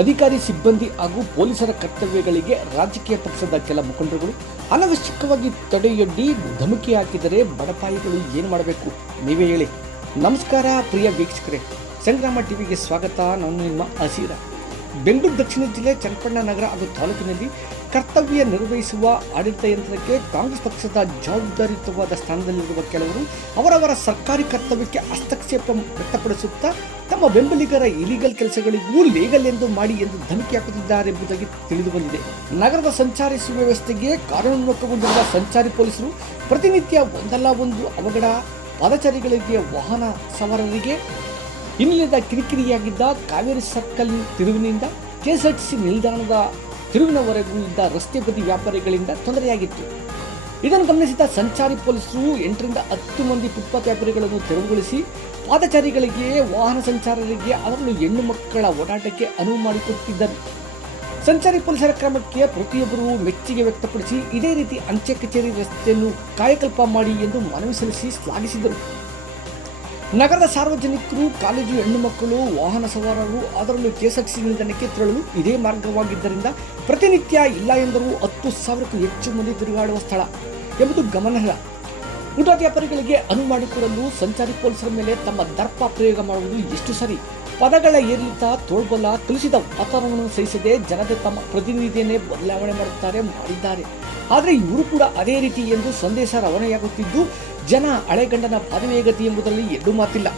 ಅಧಿಕಾರಿ ಸಿಬ್ಬಂದಿ ಹಾಗೂ ಪೊಲೀಸರ ಕರ್ತವ್ಯಗಳಿಗೆ ರಾಜಕೀಯ ಪಕ್ಷದ ಕೆಲ ಮುಖಂಡರುಗಳು ಅನವಶ್ಯಕವಾಗಿ ತಡೆಯೊಡ್ಡಿ ಧಮಕಿ ಹಾಕಿದರೆ ಬಡಪಾಯಿಗಳು ಏನು ಮಾಡಬೇಕು? ನೀವೇ ಹೇಳಿ. ನಮಸ್ಕಾರ, ಪ್ರಿಯ ವೀಕ್ಷಕರೇ. ಸಂಗ್ರಾಮ ಟಿವಿಗೆ ಸ್ವಾಗತ. ನಾನು ನಿಮ್ಮ ಹಸೀರ. ಬೆಂಗಳೂರು ದಕ್ಷಿಣ ಜಿಲ್ಲೆ ಚನ್ನಪಣ್ಣ ನಗರ ಹಾಗೂ ತಾಲೂಕಿನಲ್ಲಿ ಕರ್ತವ್ಯ ನಿರ್ವಹಿಸುವ ಆಡಳಿತ ಯಂತ್ರಕ್ಕೆ ಕಾಂಗ್ರೆಸ್ ಪಕ್ಷದ ಜವಾಬ್ದಾರಿಯುತವಾದ ಸ್ಥಾನದಲ್ಲಿರುವ ಕೆಲವರು ಅವರವರ ಸರ್ಕಾರಿ ಕರ್ತವ್ಯಕ್ಕೆ ಹಸ್ತಕ್ಷೇಪ ವ್ಯಕ್ತಪಡಿಸುತ್ತಾ ತಮ್ಮ ಬೆಂಬಲಿಗರ ಇಲಿಗಲ್ ಕೆಲಸಗಳಿಗೂ ಲೀಗಲ್ ಎಂದು ಮಾಡಿ ಎಂದು ಧಮಕಿ ಹಾಕುತ್ತಿದ್ದಾರೆ ಎಂಬುದಾಗಿ ತಿಳಿದು ಬಂದಿದೆ. ನಗರದ ಸಂಚಾರಿ ಸುವ್ಯವಸ್ಥೆಗೆ ಕಾನೂನುಬದ್ಧಗೊಂಡಿರುವ ಸಂಚಾರಿ ಪೊಲೀಸರು ಪ್ರತಿನಿತ್ಯ ಒಂದಲ್ಲ ಒಂದು ಅವಘಡ, ಪಾದಚಾರಿಗಳಿಗೆ ವಾಹನ ಸವಾರರಿಗೆ ಇನ್ನಿಲ್ಲದ ಕಿರಿಕಿರಿಯಾಗಿದ್ದ ಕಾವೇರಿ ಸರ್ಕಲ್ ತಿರುವಿನಿಂದ ಕೆಎಸ್ಆರ್ಟಿಸಿ ನಿಲ್ದಾಣದ ತಿರುವಿನವರೆಗೂ ಇದ್ದ ರಸ್ತೆ ಬದಿ ವ್ಯಾಪಾರಿಗಳಿಂದ ತೊಂದರೆಯಾಗಿತ್ತು. ಇದನ್ನು ಗಮನಿಸಿದ ಸಂಚಾರಿ ಪೊಲೀಸರು ಎಂಟರಿಂದ ಹತ್ತು ಮಂದಿ ಫುಟ್ಪಾತ್ ವ್ಯಾಪಾರಿಗಳನ್ನು ತೆರವುಗೊಳಿಸಿ ಪಾದಚಾರಿಗಳಿಗೆ, ವಾಹನ ಸಂಚಾರರಿಗೆ ಅದರಲ್ಲೂ ಹೆಣ್ಣು ಮಕ್ಕಳ ಓಡಾಟಕ್ಕೆ ಅನುವು ಮಾಡಿಕೊಟ್ಟಿದ್ದರು ಸಂಚಾರಿ ಪೊಲೀಸರ ಕ್ರಮಕ್ಕೆ ಪ್ರತಿಯೊಬ್ಬರೂ ಮೆಚ್ಚುಗೆ ವ್ಯಕ್ತಪಡಿಸಿ ಇದೇ ರೀತಿ ಅಂಚೆ ಕಚೇರಿ ರಸ್ತೆಯನ್ನು ಕಾಯಕಲ್ಪ ಮಾಡಿ ಎಂದು ಮನವಿ ಸಲ್ಲಿಸಿ ಶ್ಲಾಘಿಸಿದರು. ನಗರದ ಸಾರ್ವಜನಿಕರು, ಕಾಲೇಜು ಹೆಣ್ಣು ಮಕ್ಕಳು, ವಾಹನ ಸವಾರರು, ಅದರಲ್ಲೂ ಕೆಎಸ್ಆರ್ಟಿಸಿ ನಿಲ್ದಾಣಕ್ಕೆ ತೆರಳಲು ಇದೇ ಮಾರ್ಗವಾಗಿದ್ದರಿಂದ ಪ್ರತಿನಿತ್ಯ ಇಲ್ಲ ಎಂದರೂ ಹತ್ತು ಸಾವಿರಕ್ಕೂ ಹೆಚ್ಚು ಮಂದಿ ತಿರುಗಾಡುವ ಸ್ಥಳ ಎಂಬುದು ಗಮನಾರ್ಹ. ಊಟ ವ್ಯಾಪಾರಿಗಳಿಗೆ ಅನುವು ಮಾಡಿಕೊಡಲು ಸಂಚಾರಿ ಪೊಲೀಸರ ಮೇಲೆ ತಮ್ಮ ದರ್ಪ ಪ್ರಯೋಗ ಮಾಡುವುದು ಎಷ್ಟು ಸರಿ. ಪದಗಳ ಏರಿಳಿತ ತೋಳ್ಬಲ ತಿಳಿಸಿದ ವಾತಾವರಣವನ್ನು ಸಹಿಸದೆ ಜನತೆ ತಮ್ಮ ಪ್ರತಿನಿಧಿಯನ್ನೇ ಬದಲಾವಣೆ ಮಾಡುತ್ತಾರೆ ಮಾಡಿದ್ದಾರೆ. ಆದರೆ ಇವರು ಕೂಡ ಅದೇ ರೀತಿ ಎಂದು ಸಂದೇಶ ರವಾನೆಯಾಗುತ್ತಿದ್ದು, ಜನ ಹಳೆಗಂಡನ ಪದವೇಗತಿ ಎಂಬುದರಲ್ಲಿ ಎರಡೂ ಮಾತಿಲ್ಲ.